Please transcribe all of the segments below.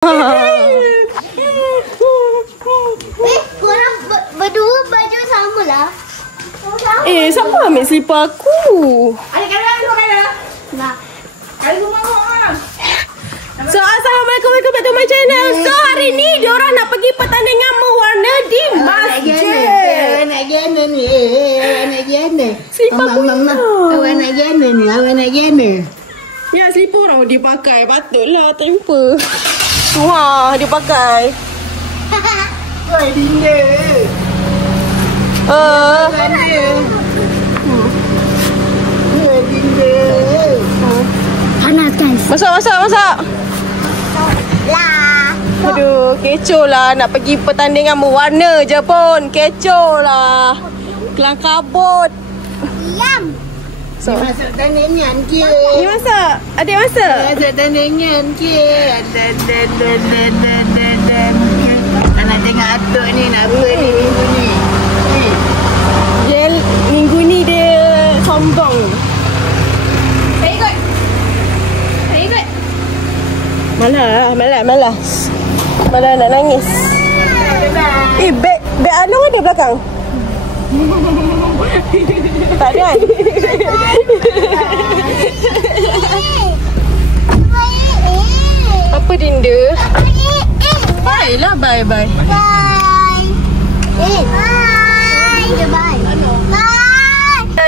Korang berdua baju sama lah. Siapa ambil selipar aku? Nah. So, assalamualaikum, welcome back to my channel. So, hari ni diorang nak pergi pertandingan mewarna di masjid. Nak gana ni. Nak gana. Selipar aku Awak nak gana ni. Awak nak gana. Ya, selipar orang dia pakai. Patutlah, tak jumpa. Wah, dia pakai. Oi, Dinda. Dinda. Panas guys. Masak. Lah. Aduh, kecoh lah. Nak pergi pertandingan mewarna je pun. Kecoh lah. Kelang kabut. Diam. So, Masuk tandingan ke? ni masak. Adik masak. Masuk tandingan ke? Dan. Nak tengok atuk ni nak apa ni minggu ni. Dia minggu ni dia sombong. Saya ikut. Malas. Malas nak nangis. Beg Anong ada belakang? Tak ada kan? Apa Dinda? Bye lah, bye. Bye. Bye.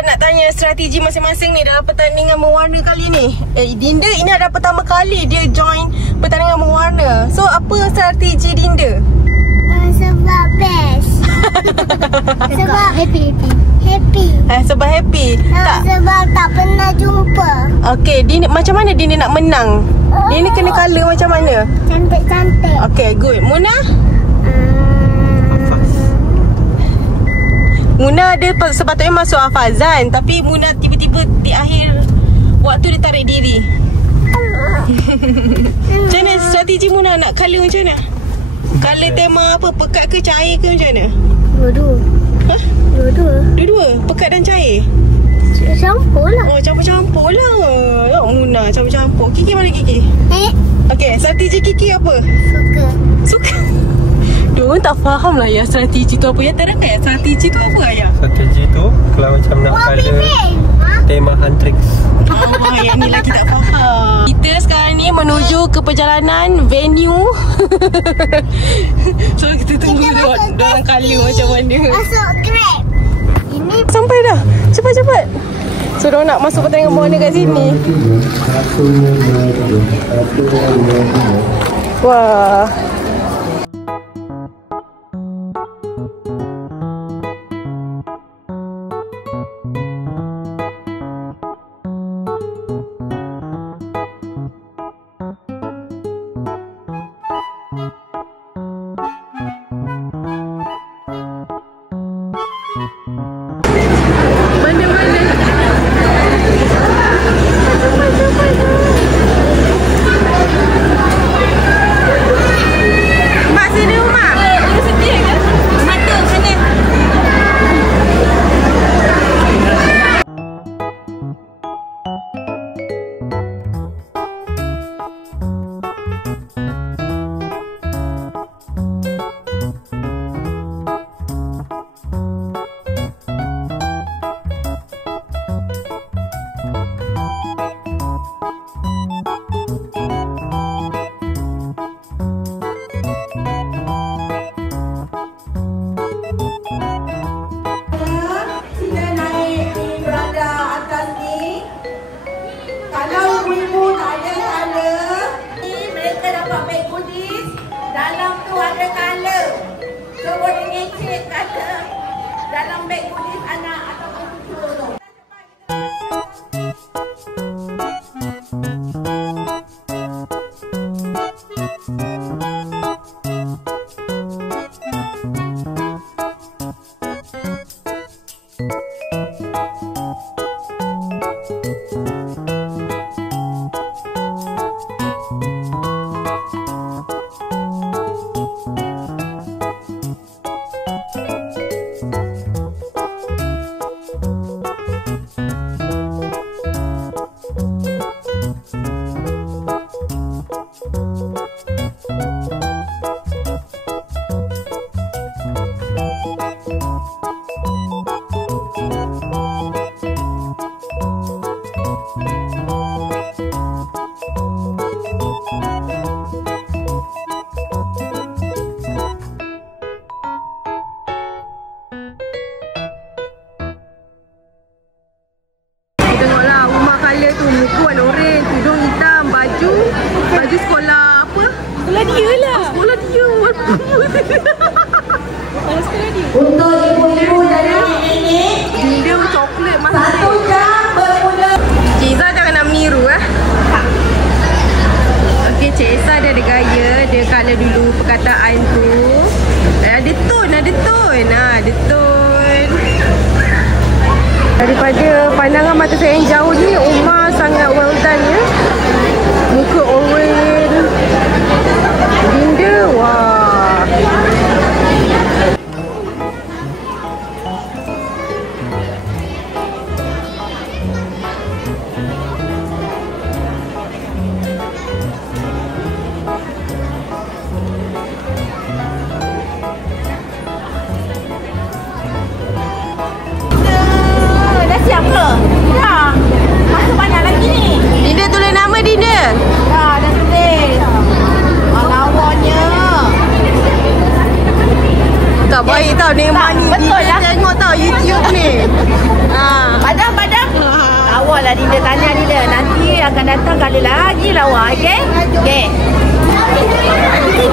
Nak tanya strategi masing-masing ni dalam pertandingan mewarna kali ni. Dinda ini adalah pertama kali dia join pertandingan mewarna. So, apa strategi Dinda? Sebab best. Sebab happy. Sebab happy. Tak. Sebab tak pernah jumpa. Okey, macam mana Dinda nak menang? Dinda kena colour macam mana? Cantik-cantik. Okey, good. Muna dia sepatutnya masuk hafazan, tapi Muna tiba-tiba di akhir waktu dia tarik diri. Macam mana strategi Muna nak colour macam mana? Colour tema apa? Pekat ke cair ke macam mana? Dua-dua. Dua-dua? Pekat dan cair? Campur lah. Oh, campur-campur lah. Muna campur-campur. Kiki mana Kiki? Okey, strategi Kiki apa? Suka. Diorang tak faham lah ya strategi tu apa. Ya, terangkan ya strategi tu apa Ayah? Strategi tu kalau macam nak colour tema Huntrix. Yang ni lagi tak faham. Kita sekarang ni menuju ke perjalanan venue. So kita tunggu diorang colour macam mana. Masuk Grab. Ini Sampai dah. Cepat. So diorang nak masuk pertandingan mewarna kat sini. Wah. Dalam tu ada color. So boleh ngecek kata dalam beg goodies anak ataupun cucu tu. Untuk ibu-ibu dan nenek-nenek, Dinda coklat 1 jam bermula. Cik Izzah jangan nak meniru Okey, Cik Izzah dia ada gaya. Dia colour dulu perkataan tu. Ada tone. Ada tone. Daripada pandangan mata saya yang jauh ni, Umar sangat well done ya. Muka oren. Dinda, wah. Dah siap ke? Dah. Masuk banyak lagi ni. Dinda tulis nama Dinda. Dah tulis. Lawannya. Tak baik tau Neymar ni. betul Dinda lah. tengok tau YouTube ni. Padam. Lawa lah Dinda, tanya Dinda. Nanti akan datang kali lagi lawa, okey? Okey. Cepat sikit.